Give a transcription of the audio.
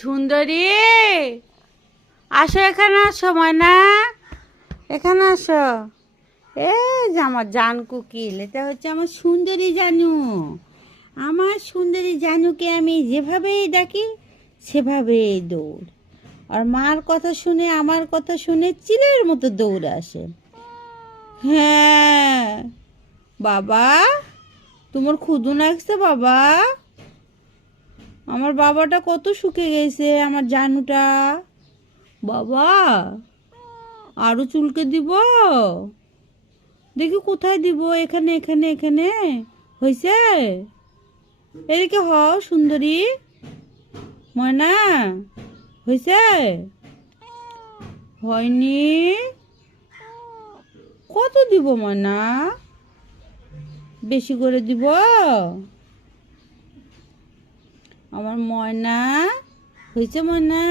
সুন্দরী, আসো, এখানে আসো ময়না, এখানে আসো। এ যে আমার জান কোকিল, এটা হচ্ছে আমার সুন্দরী জানু। আমার সুন্দরী জানুকে আমি যেভাবেই ডাকি সেভাবেই দৌড়। আর মার কথা শুনে, আমার কথা শুনে চিলের মতো দৌড়ে আসে। হ্যাঁ বাবা, তোমার ক্ষুধা লাগছে বাবা? আমার বাবাটা কত শুকে গেছে, আমার জানুটা। বাবা, আরো চুলকে দিব? দেখি কোথায় দিব, এখানে এখানে এখানে হয়েছে? এদিকে হও সুন্দরী ময়না, হয়েছে? হয়নি? কত দিব ময়না? বেশি করে দিব? আমার ময়না, হয়েছে ময়না?